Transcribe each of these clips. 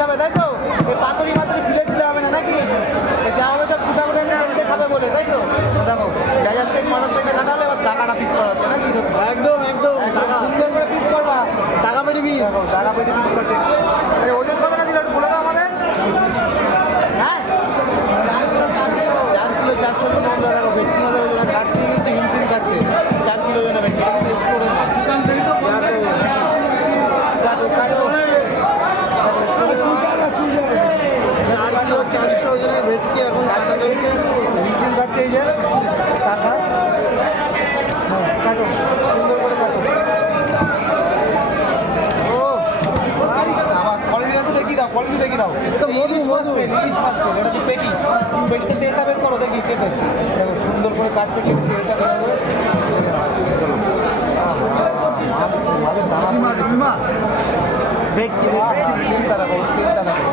হবে তাই তো এই পাতুরি মাতুরি ফিলে দিলে হবে না নাকি এই যা হবে সব কুটা কুটা খাবে বলে তাই তো দেখো গাজার সেট মাটার সেটে কাটালে এবার টাকাটা পিস করা হচ্ছে নাকি একদম একদম সুন্দর করে পিস করবা টাকা পেটি বি দেখো দাগা পেটে পিস করছে এই ওজন কতটা ছিল বলে দাও আমাদের হ্যাঁ চার কিলো চারশো দেখো ভেটকি মাছের ওজন ঘাটতি কিন্তু হিমশিম খাচ্ছে চার কিলো ওজনের ভেটকি এটা কিন্তু এক্সপোর্টের মাছ কাটো কাটো চার কিলো ওজনের এখন কাটা চলছে হিমশিম খাচ্ছে এই যে টাকা কাটো সুন্দর করে কাটো। ও সাবাস কোয়ালিটি একটু দেখি দাও কোয়ালিটি দেখি দাও। এটা তো মধু, মধু। পেন ইলিশ মাছ পেন এটা হচ্ছে পেটি। পেটিতে তেলটা বের করো দেখি কেটে। দেখো সুন্দর করে কাটছে কেটে তেলটা বের হবে চলো মালের দানা ভেটকি তেলটা দেখো তেলটা দেখো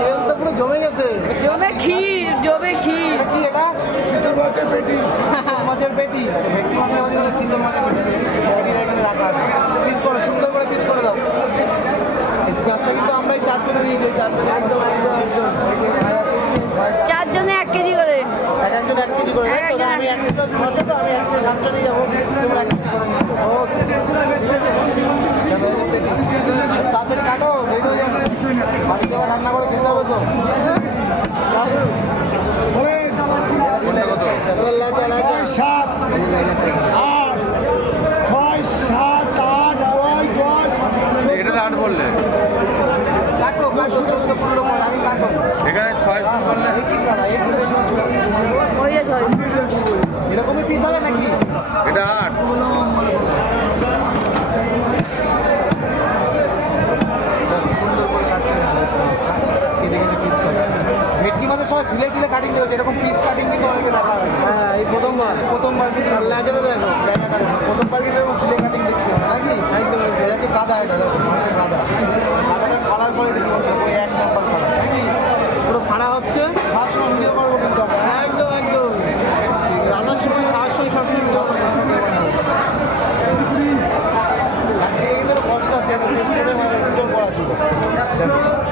তেল তো পুরো জমে গেছে জমে ক্ষীর জমে ক্ষীর এটা কি এটা চিতল মাছের পেটি। মাছের পেটি। ভেটকি মাছের মাঝে মাঝে চিতল মাছের পেটি। এখানে রাখা আছে। পিস করে সুন্দর করে পিস করে দাও। এই কিন্তু আমরা এই চারজনে নিয়েছি এই চারজনে একদম একদম একদম এই যে ভাই আছে এদিকে, ভাই চার- চারজনে এক কেজি করে। এক একজন এক কেজি করে। আমি এক ছশো তো আমি এক সাতশো নিয়ে যাব। তোমরা এক কেজি করে নিও। ওকে। দেখো, এই যে পেটি। তাড়াতাড়ি কাটো যাচ্ছে। বাড়িতে রান্না করে খেতে হবে তো এটা চলে গেছে। এবার লাচা লাচা সাত আট ছয় সাত আট নয় দশ। এটা আট বললে। এখানে ছয় বললে? এই ভেটকি মাঝে সবাই ফিলে ফিলে কাটিং করেছে এরকম পিস কাটিং কিন্তু অনেকে দেখা হবে হ্যাঁ এই প্রথমবার। প্রথমবার কিন্তু আর লাচাটা দেখো জায়গাটা দেখো প্রথমবার কিন্তু এরকম ফিলে কাটিং দেখছি নাকি? একদম হচ্ছে কাদা এটা দেখো মাছের কাদা কাদাটা কালার কোয়ালিটি ওই এক নাম্বার কালার নাকি? পুরো ফাড়া হচ্ছে। ফার্স্ট ভিডিও করব কিন্তু হ্যাঁ? একদম একদম। রান্নার সময় খাওয়ার সময় সবসময় ভিডিও কষ্ট আছে এটা শেষ করে মানে করা ছিল।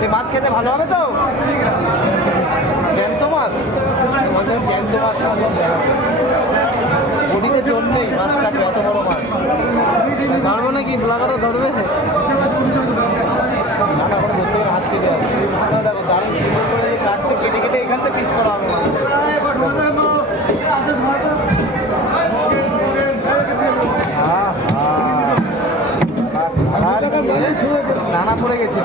এই মাছ খেতে ভালো হবে তো? জ্যান্ত মাছ বডিতে জোর নেই মাছ কাটবে এত বড় মাছ পারব নাকি ব্লাগারও ধরবে না না করে ধরতে গেলে হাত কেটে যাবে দেখো দারুণ করে যে কাটছে কেটে কেটে এখান থেকে পিস পড়ে গেছে